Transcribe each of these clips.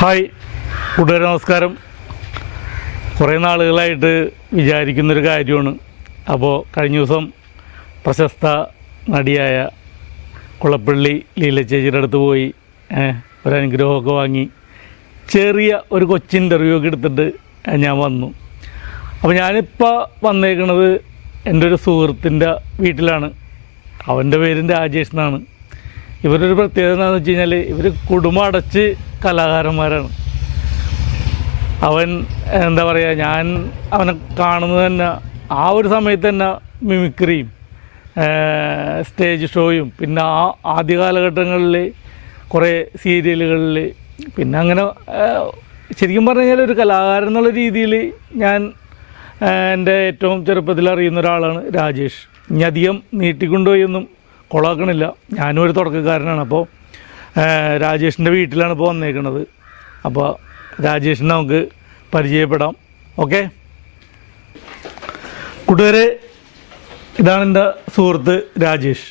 Hi കൂട്ടുകാരെ, നമസ്കാരം. കുറേ നാളുകളായിട്ട് വിചാരിക്കുന്നൊരു കാര്യമാണ്. അപ്പോൾ കഴിഞ്ഞ ദിവസം പ്രശസ്ത നടിയായ കുളപ്പള്ളി ലീല ചേച്ചിയുടെ അടുത്ത് പോയി ഒരനുഗ്രഹമൊക്കെ വാങ്ങി ചെറിയ ഒരു കൊച്ചു ഇൻ്റർവ്യൂ ഒക്കെ എടുത്തിട്ട് ഞാൻ വന്നു. അപ്പോൾ ഞാനിപ്പോൾ വന്നേക്കുന്നത് എൻ്റെ ഒരു സുഹൃത്തിൻ്റെ വീട്ടിലാണ്. അവൻ്റെ പേരും രാജേഷ് എന്നാണ്. ഇവരൊരു പ്രത്യേകത എന്താണെന്ന് വെച്ച് കഴിഞ്ഞാൽ ഇവർ കുടുംബം അടച്ച് കലാകാരന്മാരാണ്. അവൻ എന്താ പറയുക, ഞാൻ അവനെ കാണുന്നത് തന്നെ ആ ഒരു സമയത്ത് തന്നെ മിമിക്രിയും സ്റ്റേജ് ഷോയും പിന്നെ ആ ആദ്യ കാലഘട്ടങ്ങളിൽ കുറേ സീരിയലുകളിൽ പിന്നെ അങ്ങനെ ശരിക്കും പറഞ്ഞു കഴിഞ്ഞാൽ ഒരു കലാകാരൻ എന്നുള്ള രീതിയിൽ ഞാൻ എൻ്റെ ഏറ്റവും ചെറുപ്പത്തിൽ അറിയുന്ന ഒരാളാണ് രാജേഷ്. ഇനി അധികം നീട്ടിക്കൊണ്ടുപോയൊന്നും കൊളാക്കണില്ല, ഞാനും ഒരു തുടക്കക്കാരനാണ്. അപ്പോൾ രാജേഷിൻ്റെ വീട്ടിലാണ് ഇപ്പോൾ വന്നേക്കുന്നത്. അപ്പോൾ രാജേഷിനെ നമുക്ക് പരിചയപ്പെടാം. ഓക്കെ കൂട്ടുകാരെ, ഇതാണ് എൻ്റെ സുഹൃത്ത് രാജേഷ്.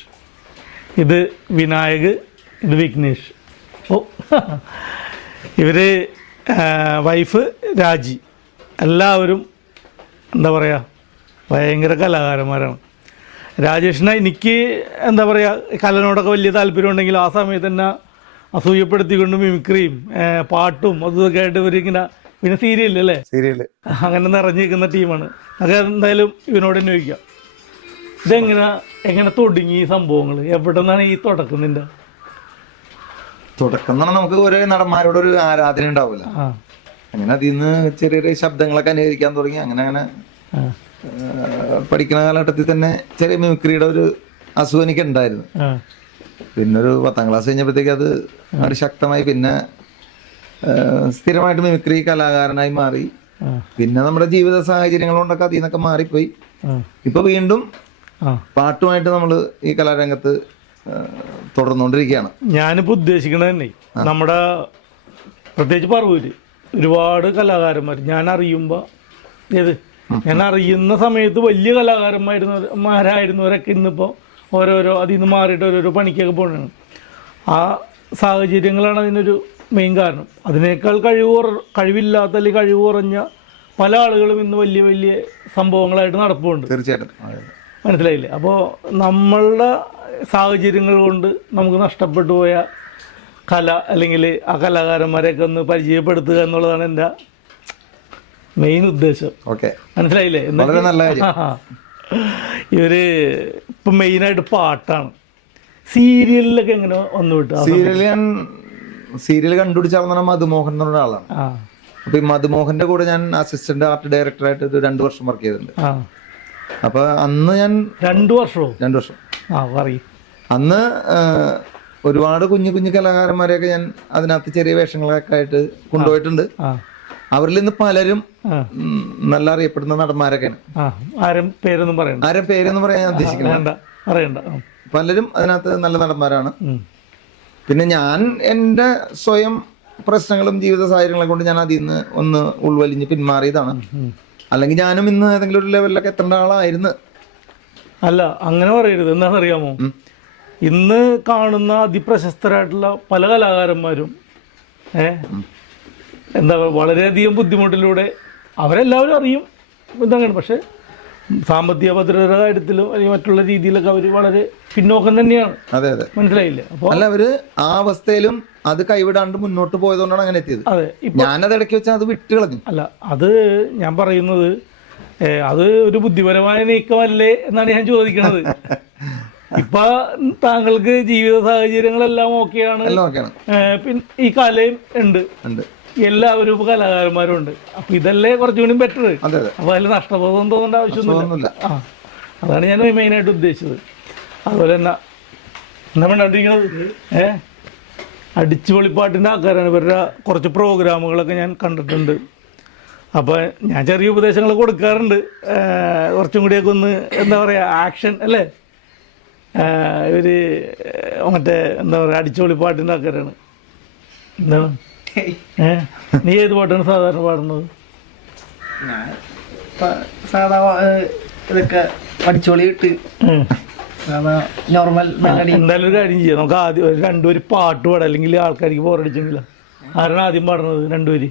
ഇത് വിനായക്, ഇത് വിഘ്നേഷ്. ഓ ഇവർ വൈഫ് രാജി. എല്ലാവരും എന്താ പറയുക, ഭയങ്കര കലാകാരന്മാരാണ്. രാജേഷിനെ എനിക്ക് എന്താ പറയുക, കലനോടൊക്കെ വലിയ താല്പര്യമുണ്ടെങ്കിൽ ആ സമയത്ത് തന്നെ അസൂയപ്പെടുത്തിക്കൊണ്ട് മിമിക്രിയും പാട്ടും അതൊക്കെ ആയിട്ട് ഇവരിങ്ങനെ പിന്നെ സീരിയലല്ലേ അങ്ങനെ നിറഞ്ഞിരിക്കുന്ന ടീമാണ്. അത് എന്തായാലും ഇവനോട് തന്നെ ചോദിക്കാം, എങ്ങനെ തുടങ്ങി ഈ സംഭവങ്ങൾ? എവിടെ നിന്നാണ് ഈ തുടക്കുന്നതിൻ്റെ തുടക്കം? നമുക്ക് ഓരോ നടന്മാരോടൊരു ആരാധന ഉണ്ടാവില്ല. അങ്ങനെ അതിൽ നിന്ന് ചെറിയ ചെറിയ ശബ്ദങ്ങളൊക്കെ അനുകരിക്കാൻ തുടങ്ങി. അങ്ങനെ പഠിക്കുന്ന കാലഘട്ടത്തിൽ തന്നെ ചെറിയ മിമിക്രിയുടെ ഒരു അസുഖം എനിക്ക് ഉണ്ടായിരുന്നു. പിന്നെ ഒരു 10ാം ക്ലാസ് കഴിഞ്ഞപ്പോഴത്തേക്ക് അത് ശക്തമായി. പിന്നെ സ്ഥിരമായിട്ട് മിമിക്രി കലാകാരനായി മാറി. പിന്നെ നമ്മുടെ ജീവിത സാഹചര്യങ്ങൾ കൊണ്ടൊക്കെ അതിൽ നിന്നൊക്കെ മാറിപ്പോയി. ഇപ്പൊ വീണ്ടും പാട്ടുമായിട്ട് നമ്മൾ ഈ കലാരംഗത്ത് തുടർന്നുകൊണ്ടിരിക്കുകയാണ്. ഞാനിപ്പോൾ ഉദ്ദേശിക്കുന്നത് തന്നെ നമ്മുടെ പ്രത്യേകിച്ച് പറവൂര് ഒരുപാട് കലാകാരന്മാർ ഞാൻ അറിയുമ്പോൾ ഞാൻ അറിയുന്ന സമയത്ത് വലിയ കലാകാരന്മാരായിരുന്നവരൊക്കെ ഇന്നിപ്പോൾ ഓരോരോ അതിൽ നിന്ന് മാറിയിട്ട് ഓരോരോ പണിക്കൊക്കെ പോകുന്നതാണ്. ആ സാഹചര്യങ്ങളാണ് അതിനൊരു മെയിൻ കാരണം. അതിനേക്കാൾ കഴിവില്ലാത്ത അല്ലെങ്കിൽ കഴിവ് കുറഞ്ഞ പല ആളുകളും ഇന്ന് വലിയ വലിയ സംഭവങ്ങളായിട്ട് നടപ്പുണ്ട്. തീർച്ചയായിട്ടും മനസ്സിലായില്ലേ? അപ്പോൾ നമ്മളുടെ സാഹചര്യങ്ങൾ കൊണ്ട് നമുക്ക് നഷ്ടപ്പെട്ടു പോയ കല അല്ലെങ്കിൽ ആ കലാകാരന്മാരെയൊക്കെ ഒന്ന് പരിചയപ്പെടുത്തുക എന്നുള്ളതാണ് എൻ്റെ മെയിൻ ഉദ്ദേശം. മനസ്സിലായില്ലേ? ഇവര് ഇപ്പം മെയിനായിട്ട് പാട്ടാണ്. സീരിയലിലൊക്കെ എങ്ങനെ വന്നു വിട്ടു? സീരിയൽ കണ്ടുപിടിച്ചാൽ മധുമോഹൻ എന്നുള്ള ഒരാളാണ്. അപ്പൊ ഈ മധുമോഹന്റെ കൂടെ ഞാൻ അസിസ്റ്റന്റ് ആർട്ട് ഡയറക്ടറായിട്ട് ഒരു 2 വർഷം വർക്ക് ചെയ്തിട്ടുണ്ട്. അപ്പൊ അന്ന് ഞാൻ 2 വർഷം അന്ന് ഒരുപാട് കുഞ്ഞു കുഞ്ഞു കലാകാരന്മാരെയൊക്കെ ഞാൻ അതിനകത്ത് ചെറിയ വേഷങ്ങളൊക്കെ ആയിട്ട് കൊണ്ടുപോയിട്ടുണ്ട്. അവരിൽ നിന്ന് പലരും നല്ല അറിയപ്പെടുന്ന നടന്മാരൊക്കെയാണ്. ആരും പേരൊന്നും പറയാൻ ഞാൻ ഉദ്ദേശിക്കുന്നത്. പലരും അതിനകത്ത് നല്ല നടന്മാരാണ്. പിന്നെ ഞാൻ എൻ്റെ സ്വയം പ്രശ്നങ്ങളും ജീവിത സാഹചര്യങ്ങളെ കൊണ്ട് ഞാൻ അതിൽ നിന്ന് ഒന്ന് ഉൾവലിഞ്ഞ് പിന്മാറിയതാണ്. അല്ലെങ്കിൽ ഞാനും ഇന്ന് ഏതെങ്കിലും ഒരു ലെവലിലൊക്കെ എത്തേണ്ട ആളായിരുന്നു. അല്ല, അങ്ങനെ പറയരുത്. എന്താണെന്നറിയാമോ, ഇന്ന് കാണുന്ന അതിപ്രശസ്തരായിട്ടുള്ള പല കലാകാരന്മാരും എന്താ വളരെയധികം ബുദ്ധിമുട്ടിലൂടെ അവരെല്ലാവരും അറിയും ഇതങ്ങനെ. പക്ഷെ സാമ്പത്തിക ഭദ്രതയുടെ കാര്യത്തിലും അല്ലെങ്കിൽ മറ്റുള്ള രീതിയിലൊക്കെ അവർ വളരെ പിന്നോക്കം തന്നെയാണ്. മനസ്സിലായില്ലേ? അപ്പോൾ അല്ല, അവര് ആ അവസ്ഥയിലും അത് കൈവിടാണ്ട് മുന്നോട്ട് പോയതുകൊണ്ടാണ് അങ്ങനെ എത്തിയത്. അതെ, ഞാനത് ഇടയ്ക്ക് വെച്ചാൽ അത് വിട്ട് കളഞ്ഞു. അല്ല, അത് ഞാൻ പറയുന്നത് അത് ഒരു ബുദ്ധിപരമായ നീക്കമല്ലേ എന്നാണ് ഞാൻ ചോദിക്കുന്നത്. ഇപ്പൊ താങ്കൾക്ക് ജീവിത സാഹചര്യങ്ങളെല്ലാം ഓക്കെയാണ്, പിന്നെ ഈ കലയും ഉണ്ട്, എല്ലാവരും ഇപ്പൊ കലാകാരന്മാരും ഉണ്ട്. അപ്പൊ ഇതല്ലേ കുറച്ചുകൂടി ബെറ്റർ. അപ്പൊ അതിൽ നഷ്ടബോധം തോന്നേണ്ട ആവശ്യമൊന്നുമില്ല. അതാണ് ഞാൻ മെയിനായിട്ട് ഉദ്ദേശിച്ചത്. അതുപോലെ തന്നെ എന്താ കണ്ടിരിക്കുന്നത്, അടിച്ചുപൊളിപ്പാട്ടിൻ്റെ ആൾക്കാരാണ്. ഇവരുടെ കുറച്ച് പ്രോഗ്രാമുകളൊക്കെ ഞാൻ കണ്ടിട്ടുണ്ട്. അപ്പോൾ ഞാൻ ചെറിയ ഉപദേശങ്ങൾ കൊടുക്കാറുണ്ട്. കുറച്ചും കൂടിയൊക്കെ ഒന്ന് എന്താ പറയുക, ആക്ഷൻ അല്ലേ, ഇവർ മറ്റേ എന്താ പറയുക അടിച്ചുപൊളിപ്പാട്ടിൻ്റെ ആൾക്കാരാണ്. എന്താണ് നീ ഏത് പാട്ടാണ് സാധാരണ പാടുന്നത്? ഇതൊക്കെ അടിച്ചോളി ഇട്ട് നോർമൽ. എന്തായാലും ഒരു കാര്യം ചെയ്യാം, നമുക്ക് ആദ്യം ഒരു പാട്ട് പാടാം, അല്ലെങ്കിൽ ആൾക്കാർക്ക് ബോറടിച്ചെങ്കിലോ. ആരാണ് ആദ്യം പാടുന്നത്? രണ്ടുപേര്.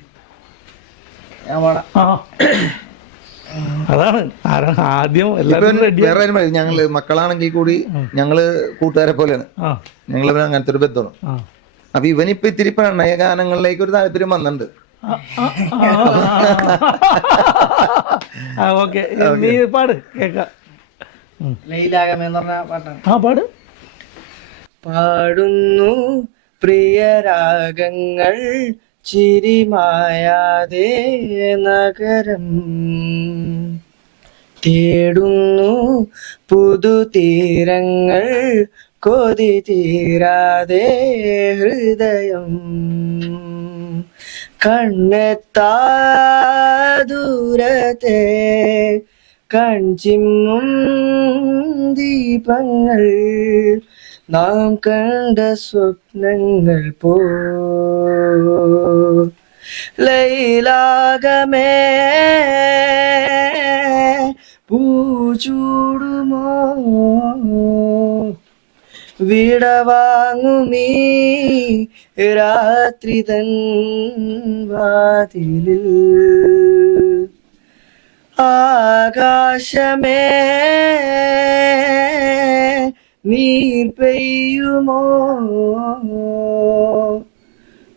ആ അതാണ് ആരാണ് ആദ്യം. എല്ലാവരും വേറെ ഞങ്ങള് മക്കളാണെങ്കിൽ കൂടി ഞങ്ങള് കൂട്ടുകാരെ പോലെയാണ്. ഞങ്ങള് അങ്ങനത്തെ ഒരു ബന്ധമാണ്. അപ്പൊ ഇവനിപ്പൊ ഇത്തിരി പ്രണയ ഗാനങ്ങളിലേക്ക് ഒരു താല്പര്യം വന്നിട്ടുണ്ട്. ഓക്കെ, നീ പാട് കേക്കാം. ലൈലാഗമെന്ന് പറഞ്ഞ പാട്ടാണ്. ആ പാട്. പാടുന്നു പ്രിയരാഗങ്ങൾ ചിരിമായാതെ നഗരം, തേടുന്നു പുതുതീരങ്ങൾ കൊതി തീരാതെ ഹൃദയം, കണ്ണെത്താ ദൂരത്തെ കൺചിമ്മും ദീപങ്ങൾ, നാം കണ്ട സ്വപ്നങ്ങൾ പോ ലൈലാഗമേ പൂച്ചൂടുമോ വിടവാങ്ങുമീ രാത്രി തൻ വാതിലിൽ, ആകാശമേ നീർ പെയ്യുമോ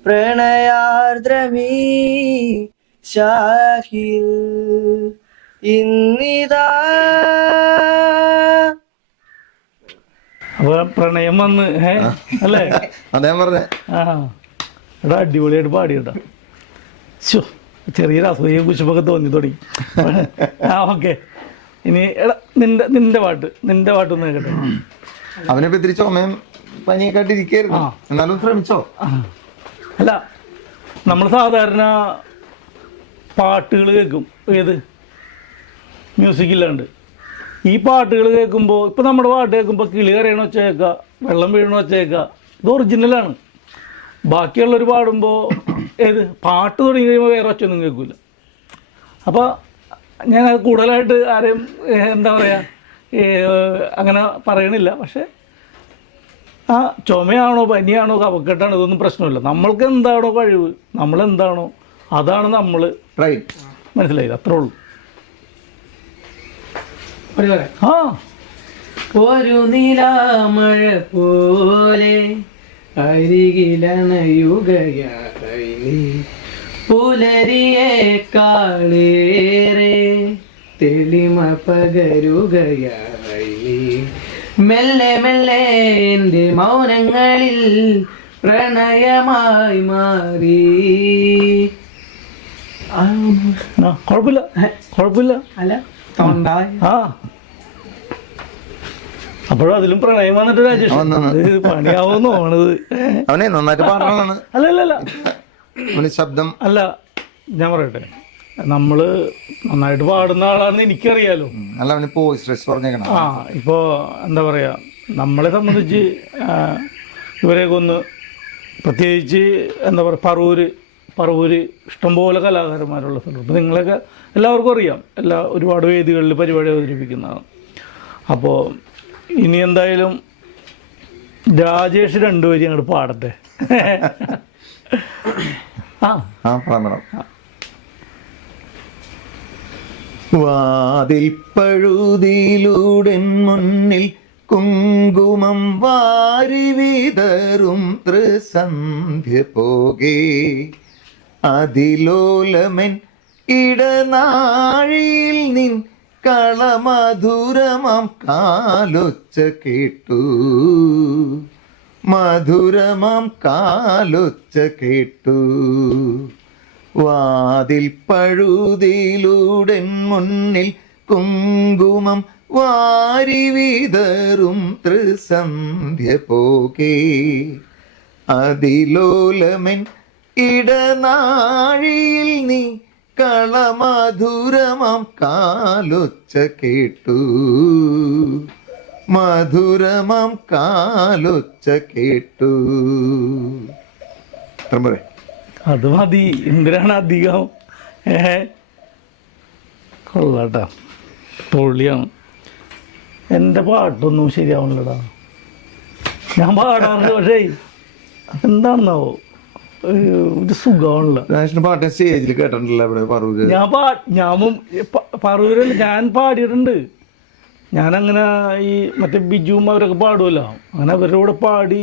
പ്രണയാർദ്രമീ ശാഖിൽ ഇന്നിതാ. അപ്പൊ പ്രണയം വന്ന് അല്ലേ? അതേ പറഞ്ഞേ. ആ എടാ അടിപൊളിയായിട്ട് പാടിയിട്ടാ. ചെറിയൊരു അസൂയയും കുശുമൊക്കെ തോന്നി തുടങ്ങി. ആ ഓക്കെ, ഇനി എടാ നിന്റെ പാട്ടൊന്ന് കേട്ടെ. അവനെ ഇത്തിരി ചുമയും പനിയൊക്കെ ആയിട്ട് ഇരിക്കായിരുന്നു, എന്നാലും ശ്രമിച്ചോ? അല്ല, നമ്മൾ സാധാരണ പാട്ടുകൾ കേൾക്കും, ഏത് മ്യൂസിക് ഇല്ലാണ്ട്. ഈ പാട്ടുകൾ കേൾക്കുമ്പോൾ, ഇപ്പം നമ്മുടെ പാട്ട് കേൾക്കുമ്പോൾ കിളി കരയണ വെച്ച കേൾക്കുക, വെള്ളം വീഴണ വെച്ച കേൾക്കുക, ഇത് ഒറിജിനലാണ്. ബാക്കിയുള്ളവർ പാടുമ്പോൾ ഏത് പാട്ട് തുടങ്ങി കഴിയുമ്പോൾ വേറെ ഒച്ചയൊന്നും കേൾക്കില്ല. അപ്പോൾ ഞാനത് കൂടുതലായിട്ട് ആരെയും എന്താ പറയുക അങ്ങനെ പറയണില്ല. പക്ഷേ ആ ചുമയാണോ പനിയാണോ കഫക്കെട്ടാണോ ഇതൊന്നും പ്രശ്നമില്ല. നമ്മൾക്ക് എന്താണോ കഴിവ്, നമ്മളെന്താണോ അതാണ് നമ്മൾ. മനസ്സിലായില്ല? അത്രേ ഉള്ളൂ. ആ ഒരു നിലാമഴ പോലെ അരികിലണയുകയായി, പുലരിയേക്കാളേറെ തെളിമ പകരുകയായി, മെല്ലെ മെല്ലെ എൻ്റെ മൗനങ്ങളിൽ പ്രണയമായി മാറി. കുഴപ്പമില്ല. അല്ല ആ അപ്പോഴും അതിലും പ്രണയം വന്നിട്ട് രാജേഷ് പണിയാവുന്ന തോന്നണത്. അവനെ നന്നായിട്ട് പാടുന്നതാണ്. അല്ല ശബ്ദം അല്ല, ഞാൻ പറയട്ടെ, നമ്മള് നന്നായിട്ട് പാടുന്ന ആളാണെന്ന് എനിക്കറിയാലോ. അല്ല, അവനിപ്പോ സ്ട്രെസ് പറഞ്ഞേക്കണം. ആ ഇപ്പോ എന്താ പറയാ, നമ്മളെ സംബന്ധിച്ച് ഇവരെയൊക്കെ ഒന്ന് പ്രത്യേകിച്ച് എന്താ പറയുക, പറവൂര് ഇഷ്ടംപോലെ കലാകാരന്മാരുള്ള സ്ഥലം. ഇപ്പം നിങ്ങളൊക്കെ എല്ലാവർക്കും അറിയാം, ഒരുപാട് വേദികളിൽ പരിപാടി അവതരിപ്പിക്കുന്നതാണ്. അപ്പോൾ ഇനി എന്തായാലും രാജേഷ് രണ്ടുപേരും അങ്ങോട്ട് പാടട്ടെ. വാതിൽ പഴുതിയിലൂടെ മുന്നിൽ കുങ്കുമം വാരി വിതറും ത്രിസന്ധ്യ പോകെ, അതിലോലമൻ ഇടനാഴിയിൽ നിൻ കളമധുരമാം കാലൊച്ച കേട്ടു, മധുരമാം കാലൊച്ച കേട്ടു. വാതിൽ പഴുതിയിലൂടെ മുന്നിൽ കുങ്കുമം വാരി വിതറും ത്രിസന്ധ്യ പോകെ, അതിലോലമൻ ഇടനാഴിയിൽ നീ കളമധുരമാം കാലൊച്ച കേട്ടു, മധുരമാം കാലൊച്ച കേട്ടു. അത് മതി, എന്തിനാണ് അധികം? കൊള്ളാട്ടാ, പൊള്ളിയാണ്. എൻ്റെ പാട്ടൊന്നും ശരിയാവണല്ലടാ. ഞാൻ പാടാറുണ്ട്, പക്ഷേ എന്താണെന്നാവോ ഒരു സുഖമാണല്ലോ. രാജേഷിന്റെ പാട്ട് സ്റ്റേജിൽ കേട്ടിട്ടുണ്ടല്ലോ ഇവിടെ പറവൂര്. പറവൂരല്ല, ഞാൻ പാടിയിട്ടുണ്ട്. ഞാനങ്ങനെ ഈ മറ്റേ ബിജുവും അവരൊക്കെ പാടുമല്ലോ, അങ്ങനെ അവരുടെ കൂടെ പാടി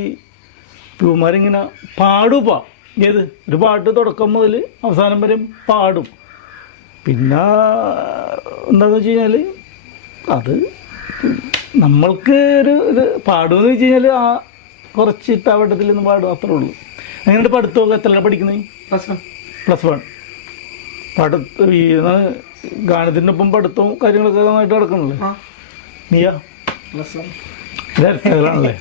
പൂമാരിങ്ങനെ പാടുപ്പാ. ഏത് ഒരു പാട്ട് തുടക്കം മുതൽ അവസാനം വരെ പാടും. പിന്നെ എന്താണെന്ന് വെച്ച് കഴിഞ്ഞാൽ അത് നമ്മൾക്ക് ഒരു പാടുമെന്ന് വെച്ച് കഴിഞ്ഞാൽ ആ കുറച്ച് ഇട്ടാവട്ടത്തിൽ നിന്ന് പാടും, അത്രേ ഉള്ളൂ. അങ്ങനെ പഠിത്തമൊക്കെ എത്രയാണ് പഠിക്കുന്നത്? +1. ഈ ഗാനത്തിൻ്റെ ഒപ്പം പഠിത്തവും കാര്യങ്ങളൊക്കെ നന്നായിട്ട് നടക്കണല്ലേ? നീയാ? ഇരട്ടകളാണല്ലേ?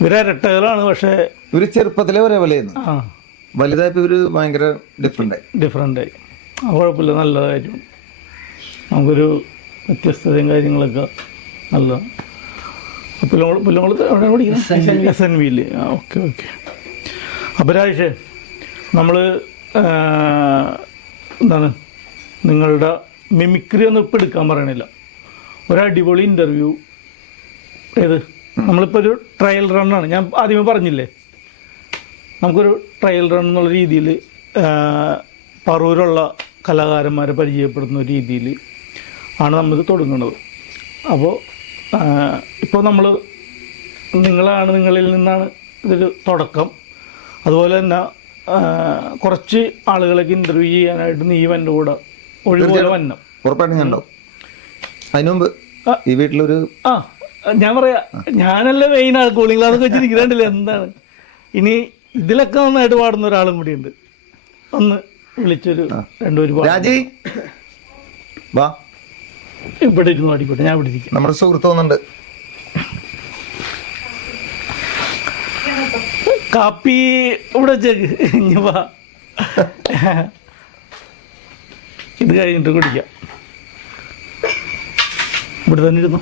ഇവരട്ടകളാണ്. പക്ഷേ ഇവര് ചെറുപ്പത്തിലെ ഒരേപോലെയായിരുന്നു, വലുതായപ്പോൾ ഇവര് ഭയങ്കര ഡിഫറെൻ്റായി. കുഴപ്പമില്ല, നല്ല കാര്യം. നമുക്കൊരു വ്യത്യസ്തതയും കാര്യങ്ങളൊക്കെ നല്ലതാണ്. പുല്ലംകുളത്ത് എവിടെയാണ് പഠിക്കുന്നത്? SNV-യിൽ. ഓക്കെ. അപ്പോൾ രാജേഷേ, നമ്മൾ എന്താണ് നിങ്ങളുടെ മിമിക്രി ഒന്നും ഇപ്പോൾ എടുക്കാൻ പറയണില്ല. ഒരടിപൊളി ഇൻ്റർവ്യൂ. ഏത് നമ്മളിപ്പോൾ ഒരു ട്രയൽ റണ്ണാണ്, ഞാൻ ആദ്യമേ പറഞ്ഞില്ലേ, നമുക്കൊരു ട്രയൽ റൺ എന്നുള്ള രീതിയിൽ പറവൂരുള്ള കലാകാരന്മാരെ പരിചയപ്പെടുത്തുന്ന രീതിയിൽ ആണ് നമ്മളിത് തുടങ്ങുന്നത്. അപ്പോൾ ഇപ്പോൾ നമ്മൾ നിങ്ങളിൽ നിന്നാണ് ഇതൊരു തുടക്കം. അതുപോലെ തന്നെ കുറച്ച് ആളുകളൊക്കെ ഇൻ്റർവ്യൂ ചെയ്യാനായിട്ട് നീ എൻ്റെ കൂടെ ഒഴിവുപോലെ വന്നം. ഉറപ്പായിട്ടും ഉണ്ടാവും. അതിന് മുമ്പ് ഈ വീട്ടിലൊരു ഞാൻ പറയാം, ഞാനല്ല മെയിൻ ആൾ. കൂളിംഗ് ക്ലാസ് വെച്ചിരിക്കുന്നുണ്ടല്ലോ. എന്താണ് ഇനി ഇതിലൊക്കെ നന്നായിട്ട് പാടുന്ന ഒരാളും കൂടിയുണ്ട്. ഒന്ന് വിളിച്ചൊരു രണ്ടുപേര് വാ, ഇവിടെ ഇരുന്ന് പാടിക്കോട്ടെ, ഞാൻ ഇവിടെ ഇരിക്കും. നമ്മുടെ സുഹൃത്ത് തോന്നുന്നുണ്ട്. കാപ്പി ഇവിടെ വെച്ചേക്ക്, ഇനി വാ, ഇത് കഴിഞ്ഞിട്ട് കുടിക്കാം. ഇവിടെ തന്നെ ഇരുന്നു.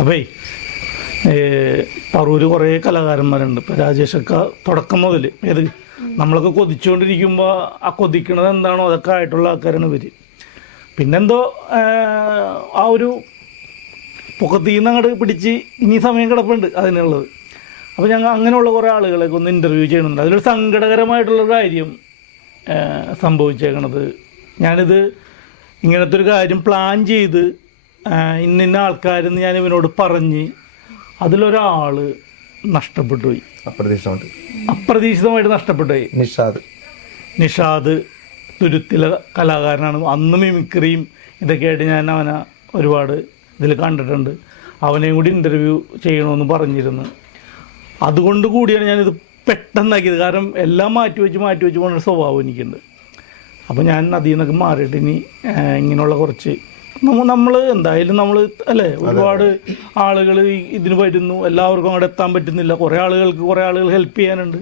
അപ്പേ പറവൂര് കുറേ കലാകാരന്മാരുണ്ട്. ഇപ്പോൾ രാജേഷൊക്കെ തുടക്കം മുതൽ ഏത് നമ്മളൊക്കെ കൊതിച്ചുകൊണ്ടിരിക്കുമ്പോൾ ആ കൊതിക്കണത് എന്താണോ അതൊക്കെ ആയിട്ടുള്ള ആൾക്കാരാണ് ഇവർ. പിന്നെന്തോ ആ ഒരു പൊക്കത്തിൽ നിന്ന് അങ്ങോട്ട് പിടിച്ച് ഇനി സമയം കിടപ്പുണ്ട് അതിനുള്ളത്. അപ്പോൾ ഞങ്ങൾ അങ്ങനെയുള്ള കുറേ ആളുകളെയൊക്കെ ഒന്ന് ഇൻ്റർവ്യൂ ചെയ്യണമെന്നുണ്ട്. അതിലൊരു സങ്കടകരമായിട്ടുള്ള കാര്യം സംഭവിച്ചേക്കണത്, ഞാനിത് ഇങ്ങനത്തെ ഒരു കാര്യം പ്ലാൻ ചെയ്ത് ഇന്ന ആൾക്കാരെന്ന് ഞാൻ ഇവനോട് പറഞ്ഞ് അതിലൊരാൾ നഷ്ടപ്പെട്ടു പോയി. അപ്രതീക്ഷിതമായിട്ട് നഷ്ടപ്പെട്ടു പോയി. നിഷാദ് തുരുത്തിലെ കലാകാരനാണ്. അന്ന് മിമിക്രിയും ഇതൊക്കെ ആയിട്ട് ഞാൻ അവനെ ഒരുപാട് ഇതിൽ കണ്ടിട്ടുണ്ട്. അവനെയും കൂടി ഇൻ്റർവ്യൂ ചെയ്യണമെന്ന് പറഞ്ഞിരുന്നു. അതുകൊണ്ട് കൂടിയാണ് ഞാനിത് പെട്ടെന്നാക്കിയത്. കാരണം എല്ലാം മാറ്റി വെച്ച് പോകുന്ന സ്വഭാവം എനിക്കുണ്ട്. അപ്പോൾ ഞാൻ അതിൽ നിന്നൊക്കെ മാറിയിട്ട് ഇനി ഇങ്ങനെയുള്ള കുറച്ച് നമ്മൾ എന്തായാലും നമ്മൾ അല്ലേ, ഒരുപാട് ആളുകൾ ഇതിന് വരുന്നു, എല്ലാവർക്കും അങ്ങോട്ട് എത്താൻ പറ്റുന്നില്ല. കുറേ ആളുകൾ ഹെൽപ്പ് ചെയ്യാനുണ്ട്,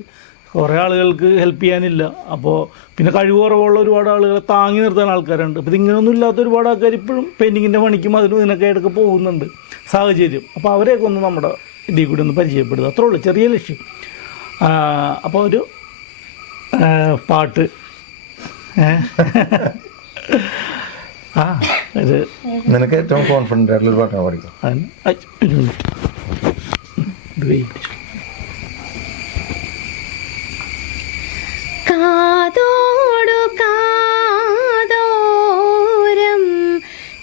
കുറേ ആളുകൾക്ക് ഹെൽപ്പ് ചെയ്യാനില്ല. അപ്പോൾ പിന്നെ കഴിവ് കുറവുള്ള ഒരുപാട് ആളുകളെ താങ്ങി നിർത്താൻ ആൾക്കാരുണ്ട്. അപ്പോൾ ഇതിങ്ങനെയൊന്നും ഇല്ലാത്ത ഒരുപാട് ആൾക്കാർ ഇപ്പോഴും പെയിൻറ്റിങ്ങിൻ്റെ പണിക്കും അതിനും ഇതിനൊക്കെ ആയിട്ടൊക്കെ പോകുന്നുണ്ട് സാഹചര്യം. അപ്പോൾ അവരെയൊക്കെ ഒന്ന് നമ്മുടെ ഇതിൽ കൂടി ഒന്ന് പരിചയപ്പെടുക, അത്രേ ഉള്ളൂ, ചെറിയ ലക്ഷ്യം. അപ്പോൾ ഒരു പാട്ട് നിനക്ക് ഏറ്റവും കോൺഫിഡൻ്റ് ആയിട്ടുള്ള ഒരു പാട്ടാണ് പഠിക്കും. കാതോടു കാതോരം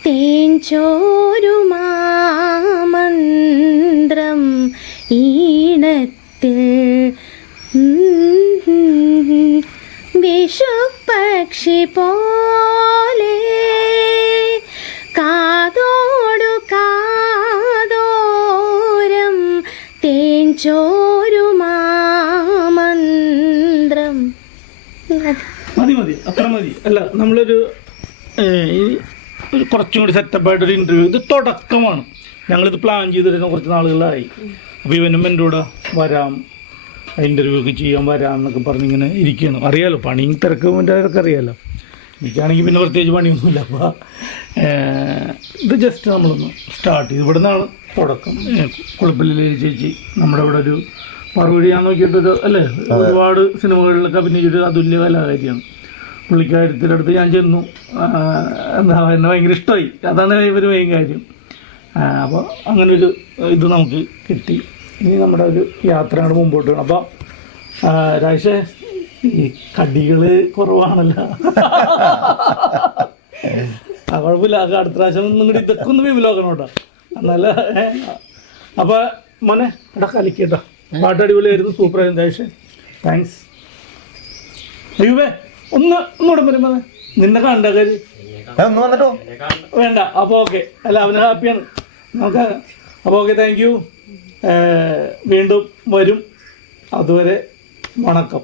തേഞ്ചോരുമാമന്ത്രം ഈണത്തിൽ വിഷുപക്ഷി പോലെ കാതോടു കാതോരം തേഞ്ചോരുമാമന്ത്രം. മതി, അത്ര മതി. അല്ല, നമ്മളൊരു കുറച്ചും കൂടി സെറ്റപ്പായിട്ടൊരു ഇൻ്റർവ്യൂ. ഇത് തുടക്കമാണ്. ഞങ്ങളിത് പ്ലാൻ ചെയ്തിരുന്ന കുറച്ച് നാളുകളായി. അപ്പോൾ ഇവനും എൻ്റെ കൂടെ വരാം, ഇൻ്റർവ്യൂ ഒക്കെ ചെയ്യാൻ വരാം എന്നൊക്കെ പറഞ്ഞിങ്ങനെ ഇരിക്കുകയാണ്. അറിയാമല്ലോ, പണിയും തിരക്കും എൻ്റെ അതൊക്കെ അറിയാമല്ലോ. എനിക്കാണെങ്കിൽ പിന്നെ പ്രത്യേകിച്ച് പണിയൊന്നുമില്ല. അപ്പോൾ ഇത് ജസ്റ്റ് നമ്മളൊന്ന് സ്റ്റാർട്ട് ചെയ്ത് ഇവിടെ നിന്നാണ് തുടക്കം. കുളപ്പള്ളിയിലെ ചേച്ചി നമ്മുടെ ഇവിടെ ഒരു മറുപടി ഞാൻ നോക്കിയിട്ടൊരു അല്ലേ, ഒരുപാട് സിനിമകളിലൊക്കെ അഭിനയിച്ചൊരു അതുല്യ കലാകാരിയാണ്. പുള്ളിക്കാര്യത്തിൻ്റെ അടുത്ത് ഞാൻ ചെന്നു. എന്താ, എന്നെ ഭയങ്കര ഇഷ്ടമായി. അതാണ് ഇവർ മെയിൻ കാര്യം. അപ്പോൾ അങ്ങനൊരു ഇത് നമുക്ക് കിട്ടി. ഇനി നമ്മുടെ ഒരു യാത്രയാണ് മുമ്പോട്ട് വേണം. അപ്പോൾ രാജേഷേ ഈ കടികൾ കുറവാണല്ലോ. കുഴപ്പമില്ല, അടുത്ത പ്രാവശ്യം ഒന്നും കൂടി ഇതൊക്കെ ഒന്ന് വിമലോക്കണം കേട്ടോ. നല്ല അപ്പോൾ മോനെ ഇവിടെ കളിക്കട്ടോ. പാട്ട് അടിപൊളിയായിരുന്നു, സൂപ്പറായിരുന്നു രാജേഷ്. താങ്ക്സ്. അയ്യൂബേ ഒന്നുകൂടെ വരുമ്പോ നിന്നെ കണ്ട കാര്യം വന്നിട്ടോ വേണ്ട. അപ്പോൾ ഓക്കെ, അല്ല അവന് ഹാപ്പിയാണ് നമുക്ക്. അപ്പോൾ ഓക്കെ, താങ്ക് യു. വീണ്ടും വരും. അതുവരെ വണക്കം.